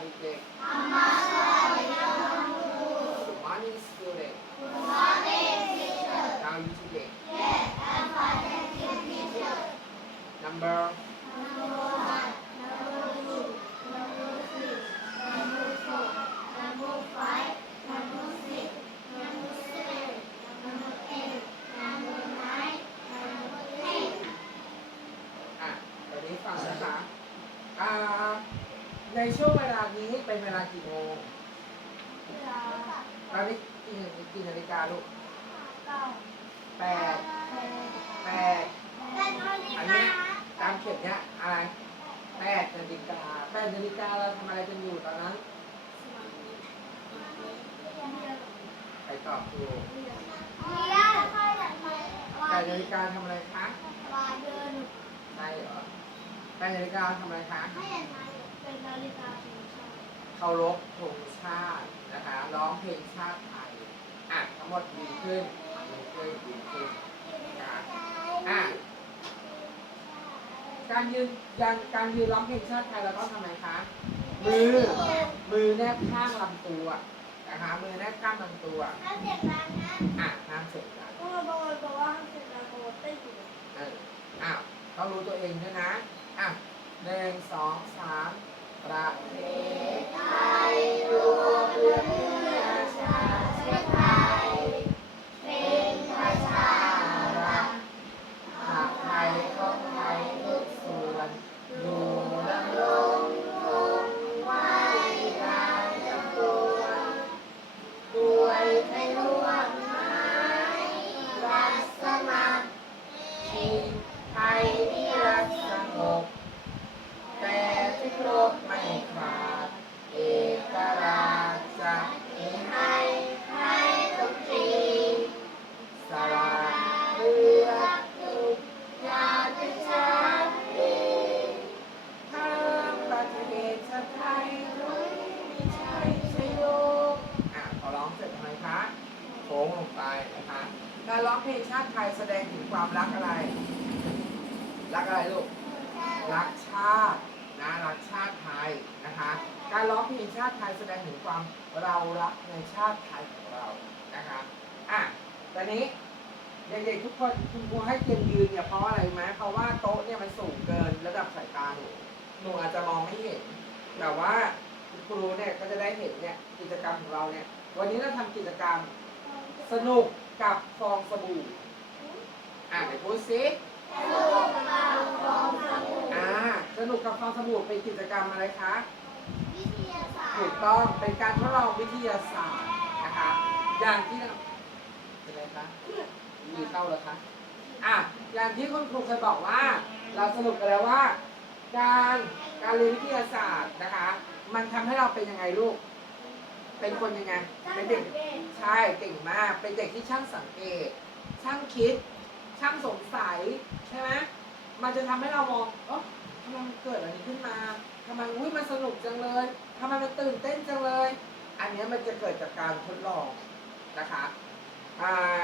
มะสวัสดีค่ะเด็กๆธรรมะสวัสดีค่ะคุณครู Good morning student Good morning teacher How are you today Yes I'm fine thank you teacher Numberอ่ะตอนนี้ฟังนะคะอ่าในช่วงเวลา ลา นี้เป็นเวลากี่โมงตอนนี้กี่กี่นาฬิกาลูกแปดแปดอันเนี้ยตามเข็มเนี้ยอะไรแปดนาฬิกาแปดนาฬิกาเราทำอะไรกันอยู่ตอนนั้นไปตอบครูแปดนาฬิกาทำอะไรคะใช่เหรอแปดนาฬิกาทำอะไรคะเคารพธงชาตินะคะร้องเพลงชาติไทยอะทั้งหมดดีขึ้นดีขึ้นดีขึ้นนะคะอะการยืนยังการยืนร้องเพลงชาติไทยเราต้องทำไงคะมือมือแนบข้างลำตัวนะคะมือแนบข้างลำตัวทางเหนือะห้ามเสียงดังเอออ้าวต้องรู้ตัวเองด้วยนะอะหนึ่งสองสาม ประเทศไทยรวมเพื่อชาติ นะคะ การร้องเพลงชาติไทยแสดงถึงความรักอะไร รักอะไรลูก รักชาตินะ รักชาติไทยนะคะ การร้องเพลงชาติไทยแสดงถึงความเรารักในชาติไทยของเรา นะคะ อะ ตอนนี้เด็กๆทุกคนคุณครูให้เตรียมยืนเนี่ยเพราะอะไรไหมเพราะว่าโต๊ะเนี่ยมันสูงเกินระดับสายตาหนูหนูอาจจะมองไม่เห็น แต่ว่าคุณครูเนี่ยก็จะได้เห็นเนี่ยกิจกรรมของเราเนี่ย วันนี้เราทำกิจกรรม สนุกกับฟองสบู่ อะเดี๋ยวพูดสิอ่าสนุกกับฟองสบู่เป็นกิจกรรมอะไรคะ ถูกต้อง เป็นการทดลองวิทยาศาสตร์นะคะ อย่างที่เราเป็นอะไรคะ มีเข้าเหรอคะอะ อย่างที่คุณครูเคยบอกว่า เราสรุปกันแล้วว่า การการเรียนวิทยาศาสตร์นะคะ มันทำให้เราเป็นยังไงลูก เป็นคนยังไง เป็นเด็ก ใช่เก่งมาก เป็นเด็กที่ช่างสังเกต ช่างคิด ช่างสงสัย ใช่ไหมมันจะทำให้เรามองเออทำไมมันเกิดอะไรนี้ขึ้นมาทำไมอุ้ยมันสนุกจังเลยทำไมมันตื่นเต้นจังเลย อันเนี้ยมันจะเกิดจากการทดลองนะคะอ่า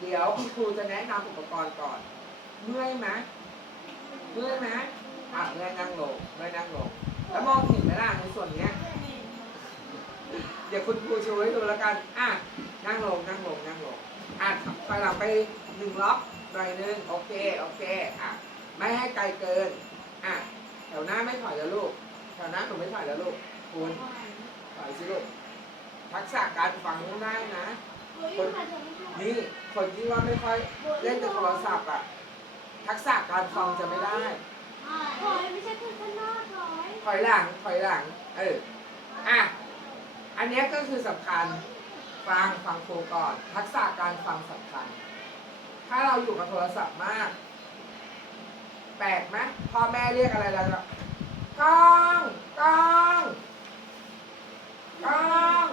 เดี๋ยวคุณครูจะแนะนำอุปกรณ์ก่อน เมื่อยไหมเมื่อยไหมอะเมื่อยนั่งลงเมื่อยนั่งลง แล้วมองเห็นไหมล่ะในส่วนเนี้ย เดี๋ยวคุณครูโชว์ให้ดูแล้วกัน อะ นั่งลง นั่งลง นั่งลง อะถอยหลังไปหนึ่งล็อกหน่อยหนึงโอเค โอเค อะ ไม่ให้ไกลเกิน อะ แถวหน้าไม่ถอยแล้วลูก แถวหน้าหนูไม่ถอยแล้วลูก คุณถอยสิลูก ทักษะการฟังต้องได้นะนี่คนที่ว่าไม่ค่อยเล่นแต่โทรศัพท์อะ ทักษะการฟังจะไม่ได้ไม่ใช่คือข้างนอกร้อย ถอยหลัง ถอยหลัง เอออะ อันเนี้ยก็คือสำคัญฟังฟังครูก่อน ทักษะการฟังสำคัญ ถ้าเราอยู่กับโทรศัพท์มาก แปลกไหมพ่อแม่เรียกอะไรเราจะกล้องกล้องกล้อง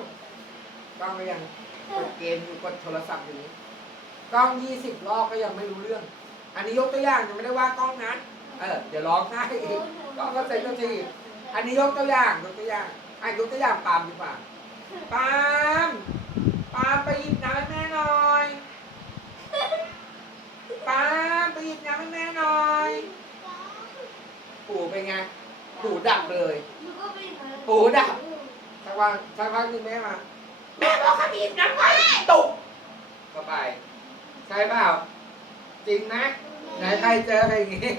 กล้องก็ยังกดเกมอยู่กดโทรศัพท์อยู่นี้กล้องยี่สิบรอบก็ยังไม่รู้เรื่อง อันนี้ยกตัวอย่างยังไม่ได้ว่ากล้องนั้น เออเดี๋ยวร้องไห้อีกกล้องก็เซ็นก็ทีอันนี้ยกตัวอย่างยกตัวอย่างอะยกตัวอย่างปาล์มดีกว่า ปาล์มปาล์มไปหยิบน้ำให้แม่หน่อยปาล์มไปหยิบน้ำให้แม่หน่อยปู่เป็นไงเหูดับเลยมันก็เป็นอย่างนั้นหูดับ สักวันสักพักหนึงแม่มา แม่บอกขมิ้นกันไว้ตุกเข้าไป ใช่เปล่า จริงนะไหนใครเจออะไรอย่างงี้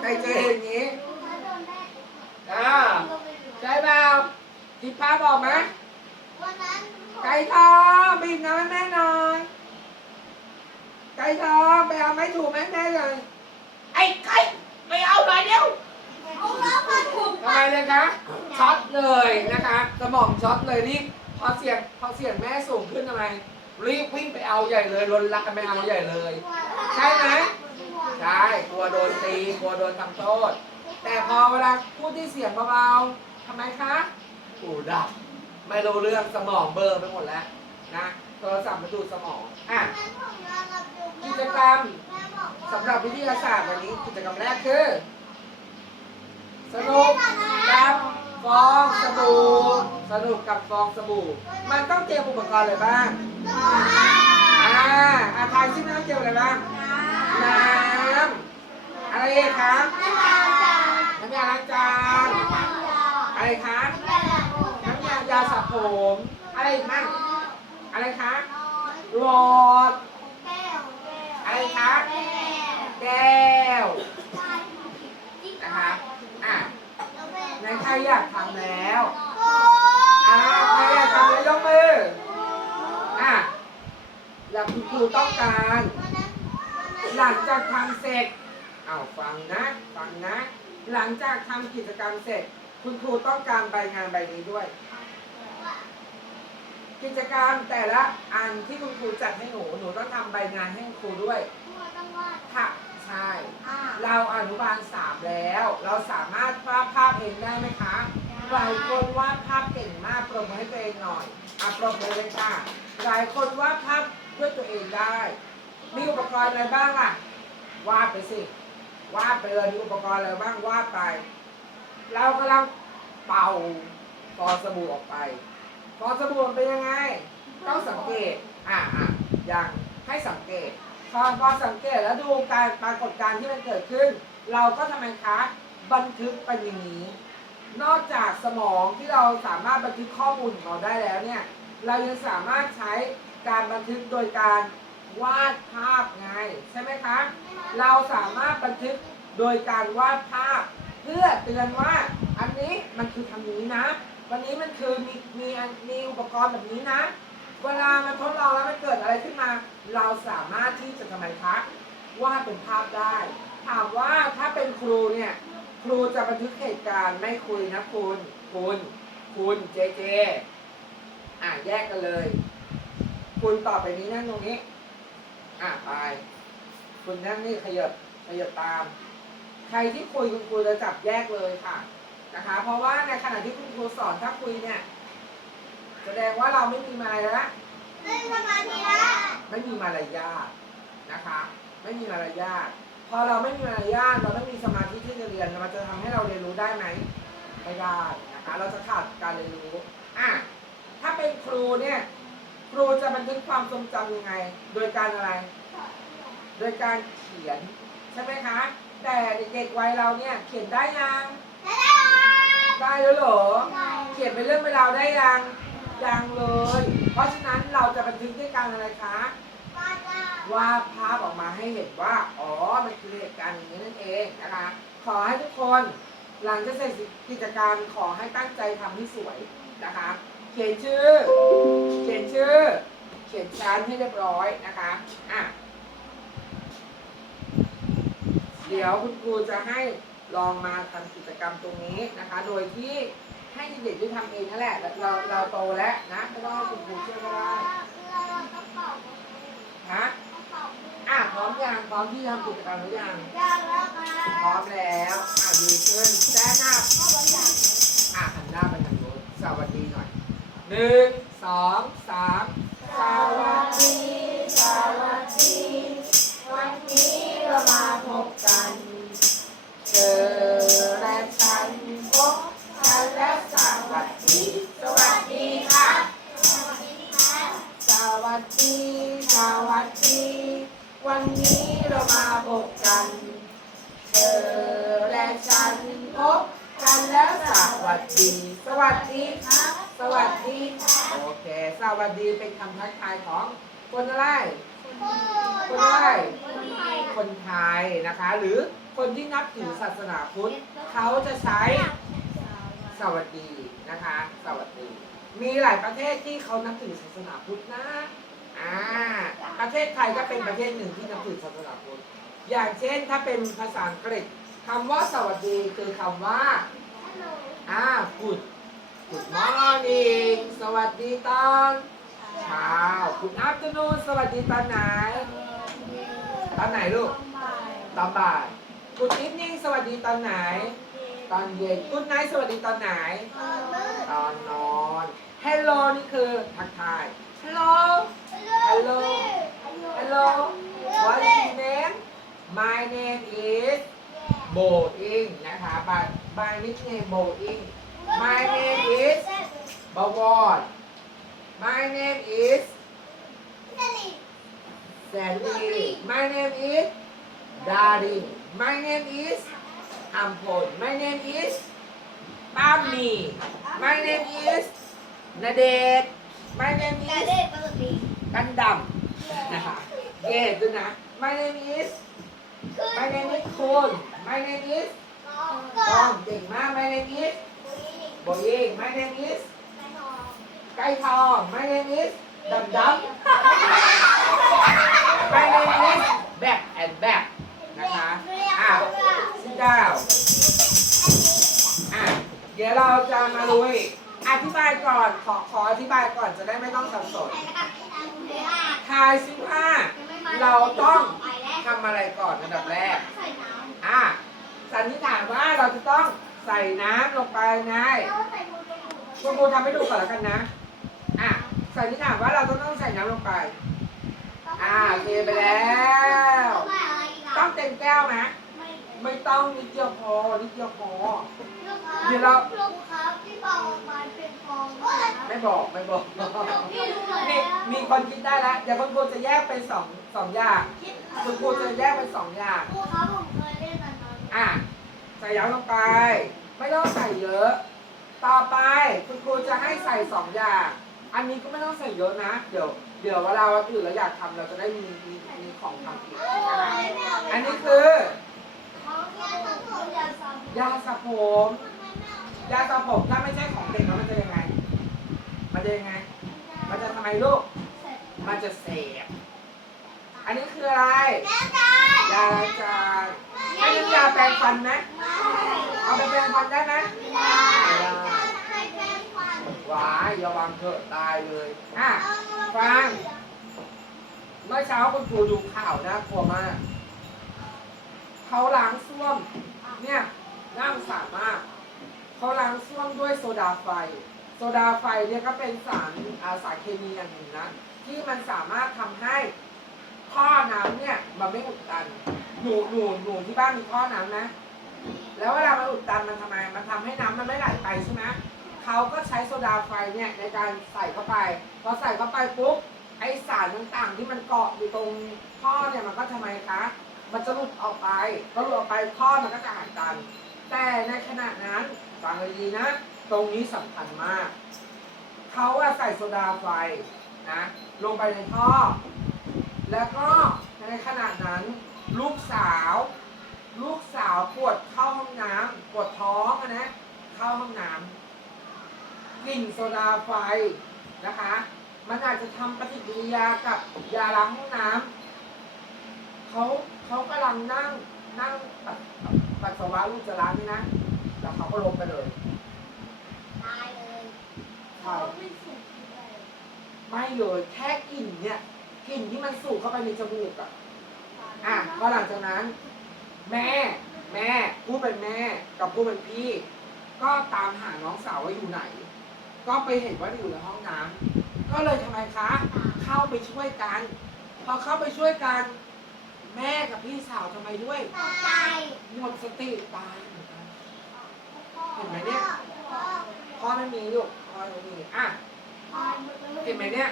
ใครเจออย่างงี้ถ้าโดนแม่อ่ามันก็เป็นอย่างนั้นใช่เปล่าทิพาบอกไหมวันนั้น ไก่ทองบีบน้ำให้แม่หน่อยไก่ทองไปเอาไม้ถูกแม่แม่เลยไอ้ไก่ไปเอาหน่อยเดียวเอาแล้วมาถูกทำไมเลยคะช็อตเลยนะคะสมองช็อตเลยนี่พอเสียงพอเสียงแม่สูงขึ้นทำไมรีบวิ่งไปเอาใหญ่เลยลนลักกันไปเอาใหญ่เลย ใช่ไหมใช่กลัวโดนตีกลัวโดนทำโทษแต่พอเวลาพูดที่เสียงเบาๆทำไมคะหูดับ ไม่รู้เรื่องสมองเบลอร์ไปหมดแล้วนะโทรศัพท์มาดูดสมองอะกิจกรรมสำหรับวิทยาศาสตร์วันนี้กิจกรรมแรกคือสนุกกับฟองสบู่สนุกกับฟองสบู่ มันต้องเตรียมอุปกรณ์อะไรบ้างอ่าอาทายซิน้ำเตรียมอะไรบ้างน้ำอะไรอีกคะน้ำยาล้างจานอะไรคะ น้ำยายาสระ ผม อะไรอีกบ้างอะไรคะหลอด อะไรคะแก้วนะคะอะในใครอยากทำแล้วอ่าใครอยากทำแล้วยกมืออะอยากคุณครูต้องการ หลังจากทำเสร็จเอาฟังนะฟังนะ หลังจากทำกิจกรรมเสร็จ คุณครูต้องการใบงานใบนี้ด้วย กิจกรรมแต่ละอันที่คุณครูจัดให้หนู หนูต้องทำใบงานให้คุณครูด้วยค่ะใช่เราอนุบาลสามแล้ว เราสามารถวาดภาพเองได้ไหมคะหลายคนวาดภาพเก่งมากปรบมือให้ตัวเองหน่อยอะปรบมือเลยค่ะ หลายคนวาดภาพด้วยตัวเองได้ มีอุปกรณ์อะไรบ้างล่ะ วาดไปสิ วาดไปเลยมีอุปกรณ์อะไรบ้างวาดไป เรากำลังเป่าฟองสบู่ออกไป ฟองสบู่มันเป็นยังไง ต้องสังเกต อะอะอย่างให้สังเกต พอพอสังเกตแล้วดูการปรากฏการณ์ที่มันเกิดขึ้น เราก็ทำไมคะบันทึกเป็นอย่างนี้ นอกจากสมองที่เราสามารถบันทึกข้อมูลของเราได้แล้วเนี่ย เรายังสามารถใช้การบันทึกโดยการวาดภาพไงใช่ไหมคะ เราสามารถบันทึกโดยการวาดภาพ เพื่อเตือนว่าอันนี้มันคือทำนี้นะ วันนี้มันคือมีมีมีอุปกรณ์แบบนี้นะ เวลามันทดลองแล้วมันเกิดอะไรขึ้นมา เราสามารถที่จะทำไมคะวาดเป็นภาพได้ ถามว่าถ้าเป็นครูเนี่ยครูจะบันทึกเหตุการณ์ไม่คุยนะคุณ คุณ คุณเจเจอะแยกกันเลย คุณต่อไปนี้นั่งตรงนี้ อะไป คุณนั่งนี่ขยับขยับตาม ใครที่คุยคุณครูจะจับแยกเลยค่ะ นะคะ เพราะว่าในขณะที่คุณครูสอนถ้าคุยเนี่ย แสดงว่าเราไม่มีมารยาทไม่มีมารยาทนะคะ ไม่มีมารยาทพอเราไม่มีมารยาทเราไม่มีสมาธิที่จะเรียนมันจะทำให้เราเรียนรู้ได้ไหมไม่ได้นะคะ เราจะขาดการเรียนรู้อะถ้าเป็นครูเนี่ย ครูจะบันทึกความทรงจำยังไง โดยการอะไร โดยการเขียนใช่ไหมคะ แต่เด็กๆวัยเราเนี่ยเขียนได้ยัง ได้แล้วเหรอ เขียนเป็นเรื่องเป็นราวได้ยัง ยังเลย เพราะฉะนั้นเราจะบันทึกด้วยการอะไรคะวาดภาพออกมาให้เห็นว่า อ๋อ มันคือเหตุการณ์อย่างนี้นั่นเองนะคะ ขอให้ทุกคน หลังจากเสร็จกิจกรรมขอให้ตั้งใจทำให้สวยนะคะ เขียนชื่อ เขียนชื่อ เขียนชั้นให้เรียบร้อยนะคะ อะ เดี๋ยวคุณครูจะให้ ลองมาทำกิจกรรมตรงนี้นะคะ โดยที่ให้เด็กๆได้ทำเองนั่นแหละเราเราโตแล้วนะไม่ต้องให้คุณครูช่วยก็ได้ฮะอะพร้อมยังพร้อมที่จะทำกิจกรรมหรือยังพร้อมแล้วอะดีขึ้นแจ้หน้าอะหันหน้าไปทางโน้นสวัสดีหน่อยหนึ่งสองสามสวัสดีสวัสดีวันนี้เรามาพบกัน เจอและฉันพบกันและสวัสดีสวัสดีค่ะสวัสดีสวัสดี วันนี้เรามาพบกัน เธอและฉันพบกันแล้วสวัสดี สวัสดีครับ สวัสดีโอเค สวัสดีเป็นคำทักทายของคนอะไร คนอะไร คนไทยนะคะหรือ คนที่นับถือศาสนาพุทธเขาจะใช้สวัสดีนะคะ สวัสดี มีหลายประเทศที่เขานับถือศาสนาพุทธนะอ่าประเทศไทยก็เป็นประเทศหนึ่งที่นับถือศาสนาพุทธอย่างเช่นถ้าเป็นภาษาอังกฤษคำว่าสวัสดีคือคำว่าอ่า good good morning สวัสดีตอนเช้า good afternoon สวัสดีตอนไหน ตอนไหนลูก ตอนบ่าย good evening สวัสดีตอนไหน ตอนเย็น good night สวัสดีตอนไหน ตอนนอน hello นี่คือทักทาย hello hello hello what is your name my name is Bo Ing นะคะ by by nickname Bo Ing my name is Bawon my name is Sandy my name is Daring my name is Ampon my name is Pami my name is Nadet my name is กันดำนะคะเย่ด้วยนะ my name is my name is คุณ my name is ต้องเก่งมาก my name is โบยิง my name is ไก่ทอง my name is ดำดำ my name is back and back นะคะ อะ sit down อะเดี๋ยวเราจะมาลุยอธิบายก่อนขอขออธิบายก่อนจะได้ไม่ต้องสับสนทายซิว่าเราต้องทำอะไรก่อนอันดับแรกอะสันนิษฐานว่าเราจะต้องใส่น้ำลงไปในคุณครูทำให้ดูก่อนแล้วกันนะอะสันนิษฐานว่าเราต้องต้องใส่น้ำลงไปอ่าเทไปแล้ว ต้องเต็มแก้วไหม ไม่ต้องนิดเดียวพอนิดเดียวพอเดี๋ยวเราลูกครับที่ฟองมันเป็นฟองไม่บอกไม่บอกพี่รู้มีแล้วมีคนคิดได้แล้วเดี๋ยวคุณครูจะแยกเป็นสองสองอย่างคิดคุณครูจะแยกเป็นสองอย่างครูครับผมเคยเล่นอันนั้นอะใส่ย้ำลงไป ไม่ต้องใส่เยอะ ต่อไปคุณครูจะให้ใส่สองอย่าง อันนี้ก็ไม่ต้องใส่เยอะนะ เดี๋ยว เดี๋ยวเวลาวันอื่นเราอยากทำเราจะได้มีมีมีของทำอีกนะคะอันนี้คือของยาสระผมยาสระผม ยาสระผม ยาสระผมถ้าไม่ใช่ของเด็กแล้วมันจะยังไง มันจะยังไง มันจะทำไมลูก มันจะเสบอันนี้คืออะไร ยาล้างจานให้ยาแปรงฟันไหมเอาไปแปรงฟันได้ไหมหวายอย่าวางเถอะตายเลย อะฟัง เมื่อเช้าคุณครูดูข่าวน่ากลัวมาก เขาล้างส้วมเนี่ยน่าสงสารมากเขาล้างส้วมด้วยโซดาไฟ โซดาไฟเนี่ยก็เป็นสารอาสารเคมีอย่างหนึ่งนะที่มันสามารถทำให้ท่อน้ำเนี่ยมันไม่อุดตันหนูหนูหนูที่บ้านมีท่อน้ำนะ แล้วเวลามันอุดตันมันทำไม มันทำให้น้ำมันไม่ไหลไปใช่ไหมเขาก็ใช้โซดาไฟเนี่ยในการใส่เข้าไป พอใส่เข้าไปปุ๊บไอสารต่างๆที่มันเกาะอยู่ตรงท่อเนี่ยมันก็ทำไมคะ มันจะหลุดออกไปพอหลุดออกไปท่อมันก็จะหายตัน แต่ในขณะนั้นฟังดีนะ ตรงนี้สำคัญมาก เขาอะใส่โซดาไฟนะ ลงไปในท่อ แล้วก็ในขณะนั้นลูกสาว ลูกสาวปวดเข้าห้องน้ำปวดท้องอะนะ เข้าห้องน้ำกลิ่นโซดาไฟนะคะ มันอาจจะทำปฏิกิริยากับยาล้างห้องน้ำเขา เขากำลังนั่งนั่งปัสปัสสาวะลูกจะล้างนี่นะ แล้วเขาก็ลงไปเลยตายเลยใช่ไม่สุกเลยไม่เลยแค่กลิ่นเนี่ยกลิ่นที่มันสูดเข้าไปในจมูกอะอะพอหลังจากนั้น แม่ แม่ผู้เป็นแม่กับผู้เป็นพี่ ก็ตามหาน้องสาวว่าอยู่ไหน ก็ไปเห็นว่าอยู่ในห้องน้ำก็เลยทำไมคะ เข้าไปช่วยกัน พอเข้าไปช่วยกัน แม่กับพี่สาวทำไมด้วยตายหมดสติตายเหมือนกันเห็นไหมเนี่ยพ่อไม่มีลูกพ่อไม่มีอะเห็นไหมเนี่ย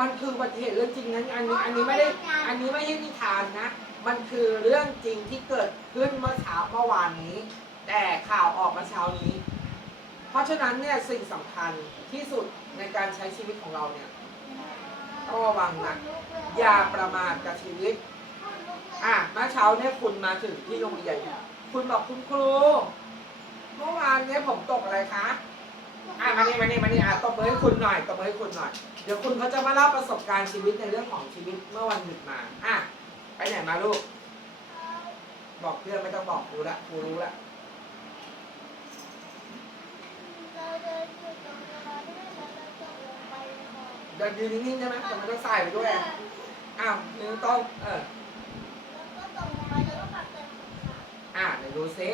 มันคืออุบัติเหตุเรื่องจริงนะอันนี้อันนี้ไม่ได้ อันนี้ไม่ใช่นิทานนะ มันคือเรื่องจริงที่เกิดขึ้นเมื่อเช้าเมื่อวานนี้ แต่ข่าวออกมาเช้านี้ เพราะฉะนั้นเนี่ยสิ่งสำคัญที่สุดในการใช้ชีวิตของเราเนี่ยต้องระวังนะอย่าประมาทกับชีวิต อะเมื่อเช้าเนี่ยคุณมาถึงที่โรงเรียน คุณบอกคุณครูเมื่อวานเนี่ยผมตกอะไรคะอะมานี่มานี่มานี่อะตบมือให้คุณหน่อยตบมือให้คุณหน่อยเดี๋ยวคุณเขาจะมาเล่าประสบการณ์ชีวิตในเรื่องของชีวิตเมื่อวันหยุดมาอะไปไหนมาลูก บอกเพื่อนไม่ต้องบอกครูละครูรู้ละเราเดินอยู่ตรงเวลาที่เราจะตกลงไปในคลองเดินยืนนิ่งๆใช่ไหมแต่มันต้องใส่ไปด้วยอ้าวนิ้วต้องเออ แล้วก็ตกลงไปแล้วก็ปักเต็ม ขาอะเดี๋ยวดูซิ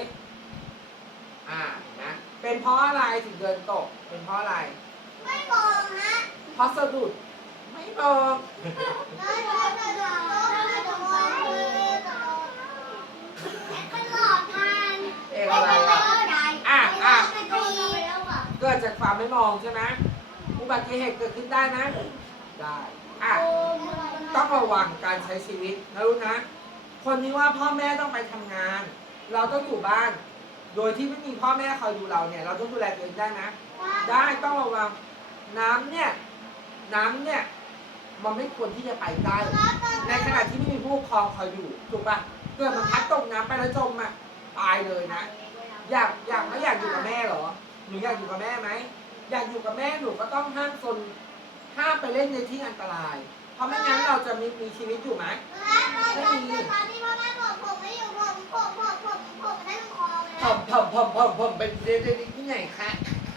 อ่าเห็นไหมเป็นเพราะอะไรถึงเดินตก เป็นเพราะอะไร ไม่มองฮะเพราะสะดุด ไม่บอกได้ได้ได้ได้ได้ตรงไปเลยตลอดทางเองอะไรอะอะอะไปแล้วอะเกิดจากความไม่มองใช่ไหมอุบัติเหตุเกิดขึ้นได้นะ ได้อะต้องระวังการใช้ชีวิตนะลูกนะ คนนี้ว่าพ่อแม่ต้องไปทำงาน เราต้องอยู่บ้าน โดยที่ไม่มีพ่อแม่คอยดูเราเนี่ย เราต้องดูแลตัวเองได้นะได้ต้องระวังน้ำเนี่ย น้ำเนี่ย มันไม่ควรที่จะไปใกล้ในขณะที่ไม่มีผู้ปกครองคอยอยู่ถูกปะเกิดมันพัดตกน้ำไปแล้วจมอะตายเลยนะ อยากอยากไม่อยากอยู่กับแม่เหรอหนูอยากอยู่กับแม่ไหมอยากอยู่กับแม่หนูก็ต้องห้ามซนห้ามไปเล่นในที่อันตราย เพราะไม่งั้นเราจะมีมีชีวิตอยู่ไหมตอนที่พ่อแม่บอกผมไม่อยู่ผมผมผมผมผมนั่งคอเลยผมผมผมผมผมเป็นเด็กๆที่ไหนคะ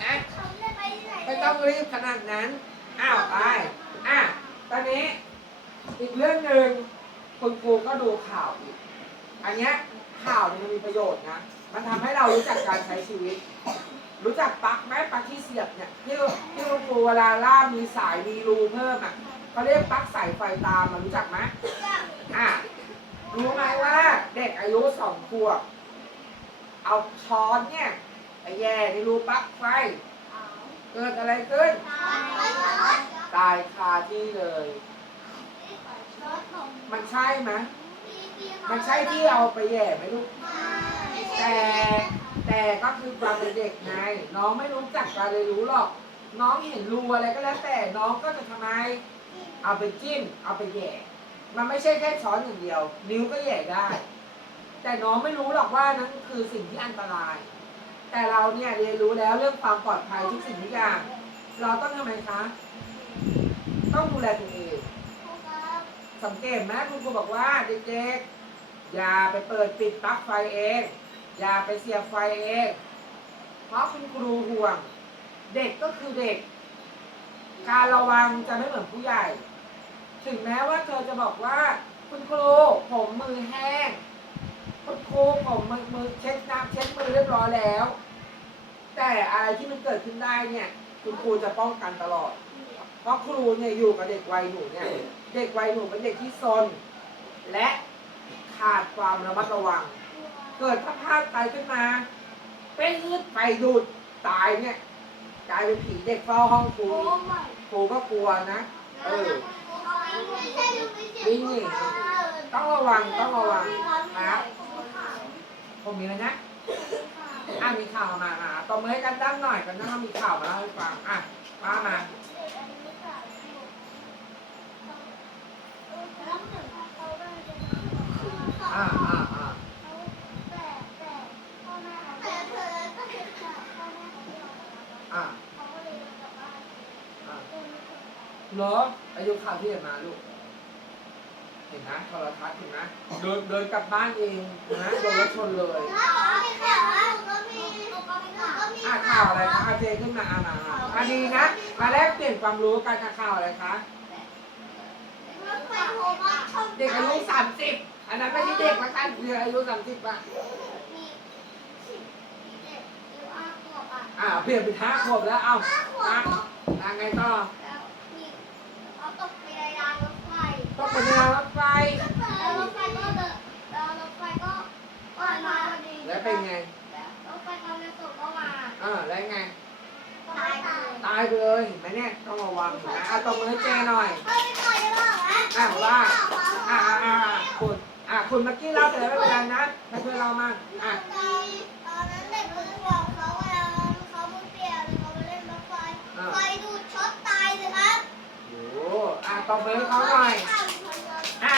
ฮะผมจะไปที่ไหนไม่ต้องรีบขนาดนั้น อ้าวไปอะตอนนี้อีกเรื่องหนึ่งคุณครูก็ดูข่าวอีก อันเนี้ยข่าวเนี่ยมันมีประโยชน์นะ มันทำให้เรารู้จักการใช้ชีวิต รู้จักปลั๊กไหมปลั๊กที่เสียบเนี่ยที่ที่คุณครูเวลาล่ามมีสายมีรูเพิ่มอะ เขาเรียกปลั๊กสายไฟตามมารู้จักไหมอะรู้ไหมว่าเด็กอายุสองขวบเอาช้อนเนี่ยไปแย่ในรูปลั๊กไฟเกิดอะไรขึ้น ตายคาที่เลย มันใช่ไหมมันใช่ที่เอาไปแย่ไหมลูกแต่แต่ก็คือความเป็นเด็กไงน้องไม่รู้จักการเรียนรู้หรอก น้องเห็นรูอะไรก็แล้วแต่น้องก็จะทำไม เอาไปจิ้ม เอาไปแย่มันไม่ใช่แค่ช้อนอย่างเดียว นิ้วก็แย่ได้ แต่น้องไม่รู้หรอกว่านั่นคือสิ่งที่อันตราย แต่เราเนี่ยเรียนรู้แล้วเรื่องความปลอดภัยทุกสิ่งทุกอย่าง เราต้องทำไมคะ ต้องดูแลตัวเองสังเกตไหมคุณครูบอกว่าเด็กๆอย่าไปเปิดปิดปลั๊กไฟเอง อย่าไปเสียบไฟเอง เพราะคุณครูห่วง เด็กก็คือเด็ก การระวังจะไม่เหมือนผู้ใหญ่ ถึงแม้ว่าเธอจะบอกว่า คุณครูผมมือแห้ง คุณครูผมมือมือเช็ดน้ำเช็ดมือเรียบร้อยแล้ว แต่อะไรที่มันเกิดขึ้นได้เนี่ย คุณครูจะป้องกันตลอด เพราะครูเนี่ยอยู่กับเด็กวัยหนูเนี่ย เด็กวัยหนูเป็นเด็กที่ซนและขาดความระมัดระวัง เกิดถ้าพลาดไปขึ้นมาเป็นอึดไฟดูดตายเนี่ย กลายเป็นผีเด็กเฝ้าห้องครูอีกครูก็กลัวนะ เออต้องระวังต้องระวังนะผมมีอะไรนะอะมีข่าวมามาตบมือให้กันตั้งหน่อยกันตั้งมีข่าวมาเล่าให้ฟังอะมามาอ่าอ่าอ่า แต่แต่พ่อแม่เขาแต่เธอก็คือพ่อแม่เขาไม่ยอมรับ อ่าเขาก็เลยกลับบ้านอ่าเดินไม่ถึงเหรออายุข่าวที่เห็นมาลูก เห็นนะโทรทัศน์เห็นนะเดินเดินกลับบ้านเองนะโดนรถชนเลย แล้วก็มีข่าวแล้วก็มีก็มีข่าวก็มีอะข่าวอะไรคะอาเจขึ้นมาอ่ามามาอะดีนะ มาแลกเปลี่ยนความรู้กันค่ะข่าวอะไรคะ รถไฟโทรมาชนเด็กอายุสามสิบอันนั้นไม่ใช่เด็กละกันเด็กอายุสามสิบอะ มีสิบเจ็ดหรือห้าขวบ อ่าเปลี่ยนเป็นห้าขวบแล้ว เอ้าห้าขวบอ่าไงต่อแล้วมีเขาตกไปในรางรถไฟต้องไปในรางรถไฟ แล้วรถไฟก็เดินแล้วรถไฟก็ผ่านมาพอดีแล้วเป็นไงรถไฟความเร็วสูงก็มาอ่าแล้วไง ตายเลยตายไปเลยเห็นไหมเนี่ยต้องระวังนะอะตบมือให้เจหน่อย เฮ้ยไม่ปล่อยได้บ้างนะอะว่าอ่าอ่าอ่าคุณ อะคุณเมื่อกี้เล่าไปแล้วไม่เป็นไรนะให้เพื่อนเรามั่งอะตอนนั้น ต บมือให้เขาหน่อยอ่า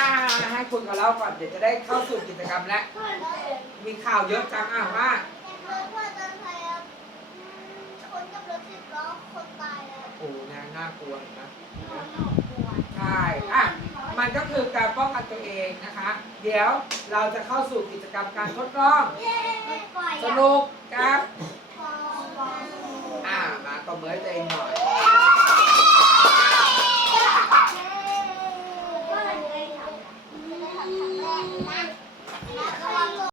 ให้คุณกับเราก่อนเดี๋ยวจะได้เข้าสู่กิจกรรมแล้ว มีข่าวเยอะจังอะว่าคนกับรถสิบล้อคนตายแล้วโอ้นะน่ากลัวเห็นไหมใช่อะมันก็คือการป้องกันตัวเองนะคะ เดี๋ยวเราจะเข้าสู่กิจกรรมการทดลองเย้ปล่อยสนุกครับอะอ่ามาตบมือให้ตัวเองหน่อย